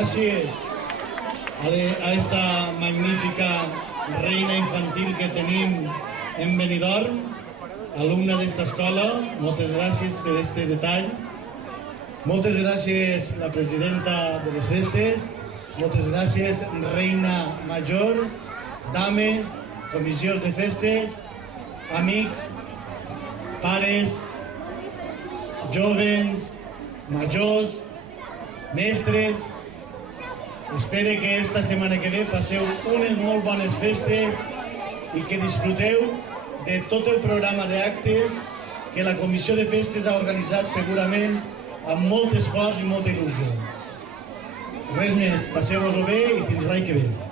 gracias a esta magnífica reina infantil que tenim en Benidorm, alumna d'esta escola. Moltes gràcies per aquest detall. Moltes gràcies la presidenta de les festes, moltes gràcies reina major, dames, comissions de festes, amics, pares, jovens, majors, mestres. Espero que esta setmana que ve passeu unes molt bones festes i que disfruteu de tot el programa d'actes que la comissió de festes ha organitzat segurament amb molt esforç i molta il·lusió. Res més, passeu-vos-ho bé i fins l'any que ve.